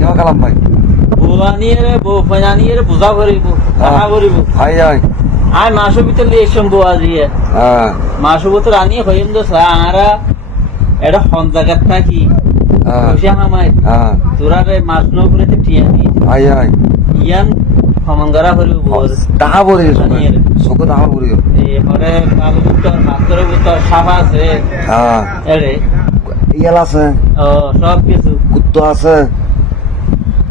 কিয় কালাম ভাই বউ ফানিয়ে বোঝা করিব টাকা করিব হাই হাই আয় মাসের ভিতরে এসম বউ আজিয়ে মাসের ভিতরে আনিয়ে হইম তো সারা এটা হন জায়গাত থাকি পয়সা হামাই তোরা রে মাছ নৌকরে টিয়া দি হাই হাই ইয়ান সমাঙ্গারা করিব বউ টাকা পড়ে চকু টাকা পড়ে এরপরে কালো বুতর মাছের বুতর সাফা আছে এরে ইয়াল আছে ও সব কিছু কুত্তো আছে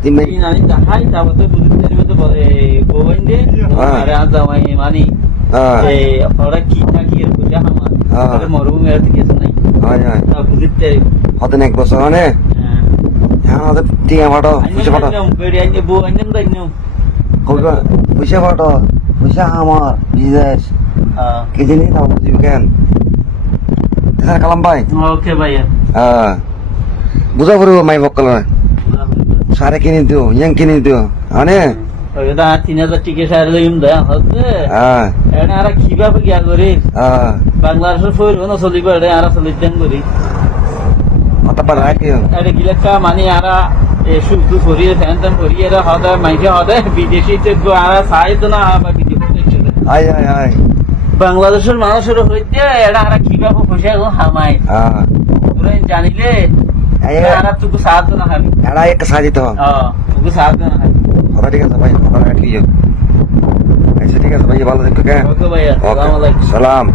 তুমি নানি দেখাই তারপরে বুঝতে পারবে তো বলে বউন দে আরে আজ জামাই মানি এই ওরা কি থাকি এর বুঝা আমার আরে মরুম এর কিছু নাই হাই হাই তা বুঝতে হতেন এক বছর মানে হ্যাঁ ওদের টিয়া ফাটো পয়সা ফাটো বেড়ে আইনে বউ আইনে দাইনো কইবা পয়সা ফাটো পয়সা আমার বিদেশ কি জানি না বুঝিব কেন কালাম ভাই ওকে ভাইয়া বুঝা পড়ব মাই বকল সারে কিনে দিও ইয়াং কিনে দিও আনে ওটা 3000 টিকে সারে লইম দা হচ্ছে এটা আর কিভাবে গিয়া করি বাংলাদেশের ফইর না চলি পারে আর চলি দেন করি অতপর রাখিও এটা গিলাকা মানে আর শুধু করি ফ্যান করি এরা হদা মাইকে হদা বিদেশি তো আর সাইজ না বা কিছু আয় আয় আয় বাংলাদেশের মানুষের হইতে এটা আর কিভাবে পয়সা হামাই তোরা জানিলে এরা তুকু সাহায্য না খাবি এরা একটা সাজিত তুকু সাহায্য না খাবি কথা ঠিক আছে ভাই কথা রাখিও আচ্ছা ঠিক আছে ভাই ভালো থেকো কে ওকে ভাইয়া আসসালামু আলাইকুম সালাম